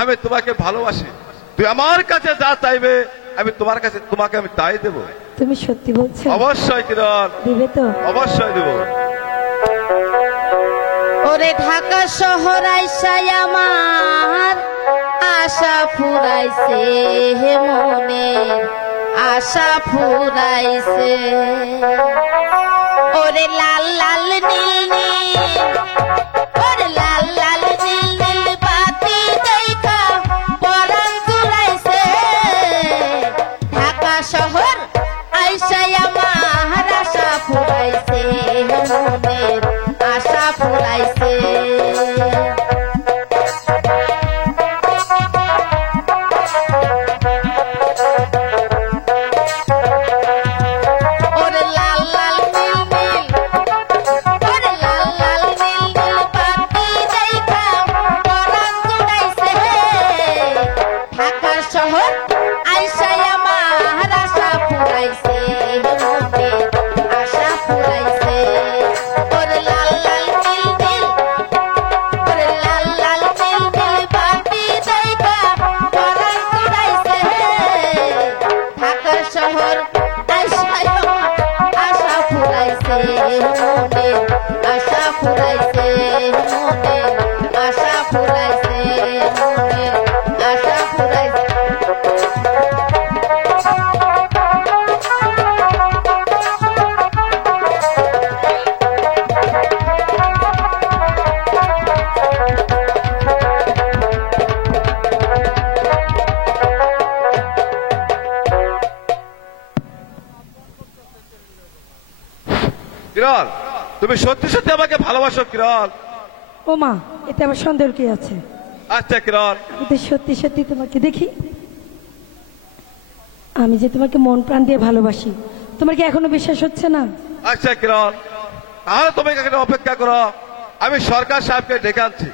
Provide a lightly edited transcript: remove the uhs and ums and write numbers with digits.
আমি তোমাকে ভালোবাসি। তুই আমার কাছে যা চাইবে আমি তোমার কাছে তোমাকে আমি তাই দেব। তুমি সত্যি বলছো? অবশ্যই কিরণ, দিবে তো? অবশ্যই দেব। ওরে ঢাকা শহর আইসাই আমার আশা ফুরাইছে, হে মনের আশা ফুরাইছে। ওরে লাল লাল নীল নীল, ওরে লাল লাল নীল নীল বাতি দেখা পরাণ জুড়াইছে। ঢাকা শহর আইসাই আমার আশা ফুরাইছে, হে মনের আশা ফুরাইছে। ওরে লাল লাল নীল নীল, ওরে লাল লাল নীল নীল বাতি দেখা পরাণ জুড়াইছে। ঢাকা শহর আইসাই আমার আশা ফুরাইছে, মনের আশা ফুরাইছে। ওরে লাল লাল নীল নীল, ওরে লাল লাল নীল নীল বাতি দেখা পরাণ জুড়াইছে। ঢাকা শহর আইসাই আমার আশা ফুরাইছে, মনের আশা ফুরাইছে, মনের আশা ফুরাইছে, মনের আশা ফুরাইছে। কিরণ, তুমি সত্যি সত্যি আমাকে ভালোবাসো কিরণ? ও মা, এতে আবার সন্দেহ কি আছে? আচ্ছা কিরণ, আমি তো সত্যি সত্যি তোমাকে দেখি। আমি যে তোমাকে মন প্রাণ দিয়ে ভালোবাসি, তোমার কি এখনো বিশ্বাস হচ্ছে না? আচ্ছা কিরণ, তাহলে তুমি এখানে অপেক্ষা করো, আমি সরকার সাহেবকে ডেকে আনছি।